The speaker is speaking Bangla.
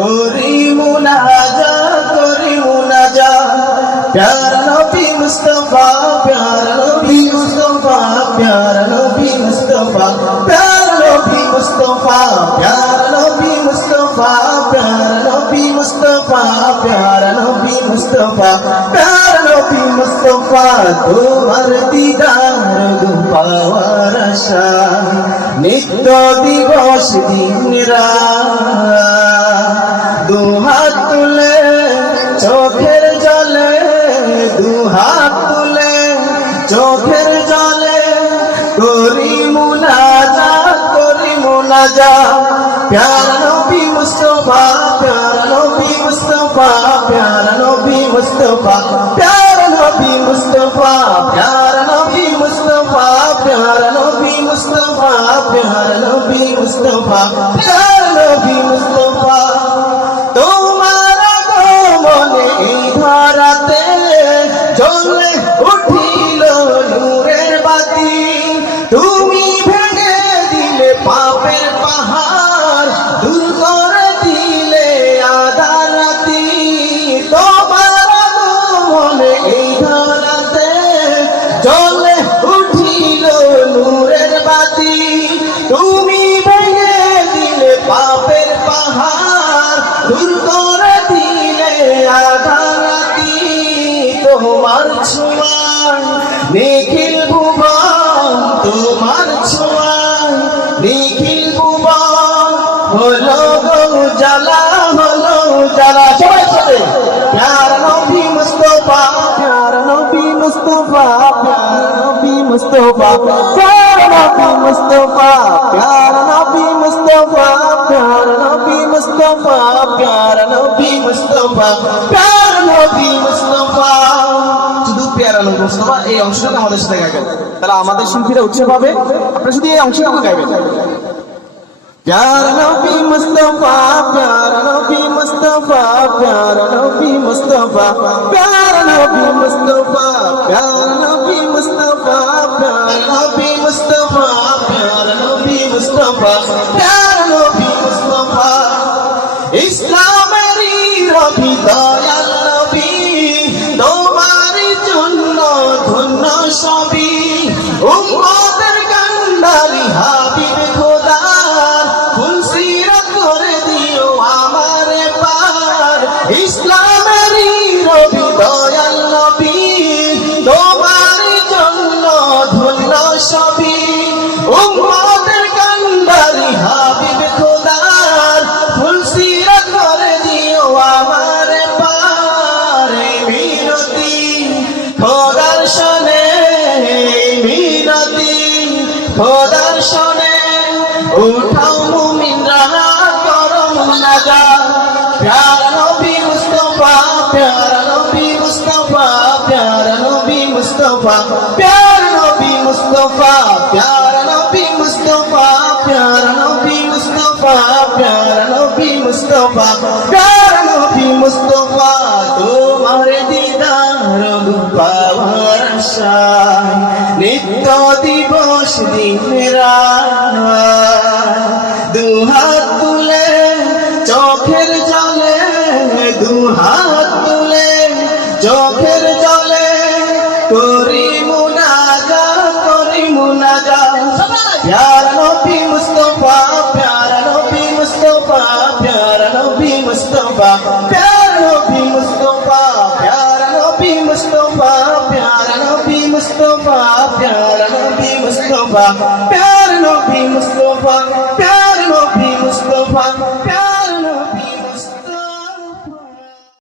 করি মুনাজা করি মুনাজা। প্যার নবী মুস্তফা, প্যার নবী মুস্তফা, প্যার নবী মুস্তফা, প্যার নবী মুস্তফা, প্যার নবী মুস্তফা, প্যার নবী মুস্তফা, প্যার নবী মুস্তফা, প্যার নবী মুস্তফা, তোমার দিদার পাওয়ার আশা। নিত্য দিবস দিনরা দুহাত তুলে চোখের জলে, দুহাত তুলে চোখের জলে করি মুনাজা করি মুনাজা প্যার নবী মুস্তফা, প্যার নবী মুস্তফা, প্যার নবী মুস্তফা, প্যার নবী মুস্তফা প্যার নবী মুস্তফা প্যার নবী মুস্তফা প্যার নবী মুস্তফা প্যার নবী মুস্তফা। জ্বলে উঠিল নূরের বাতি। তুমি ভেঙে দিলে পাপের পাহাড় দূর করে দিলে আঘাতি তোমার ছোঁয়ায় নিখিল মুস্তফা প্যার নবী মুস্তফা প্যার নবী মুস্তফা প্যার নবী মুস্তফা প্যার নবী মুস্তফা প্যার নবী মুস্তফা শুধু প্যারা নবী মুস্তফা এই অংশটা আমাদের সাথে গাইবেন তাহলে আমাদের শিল্পীরা উৎসব হবে আপনারা শুধু এই অংশটুকু গাইবেন प्यारा नबी मुस्तफा प्यारा नबी मुस्तफा प्यारा नबी मुस्तफा प्यारा नबी मुस्तफा ইসলামেরই রবি দয়াল নবী তোমার জন্য ধন্য সবই। উম্মতের কান্ডারি শনে উঠাও মুমিনরা করো মুনাজা প্যারা নবী মুস্তফা, প্যারা নবী মুস্তফা, প্যারা নবী মুস্তফা, প্যারা নবী মুস্তফা, প্যারা নবী মুস্তফা, প্যারা নবী মুস্তফা, প্যারা নবী মুস্তফা নিত্য দিবস দিন দুহাত তুলে চোখের জলে, দুহাত তুলে চোখের জলে করি মুনাজা করি মুনাজা প্যারা নবী মুস্তফা, প্যারা নবী মুস্তফা, প্যারা নবী মুস্তফা। মুস্তফা প্যার নবী মুস্তফা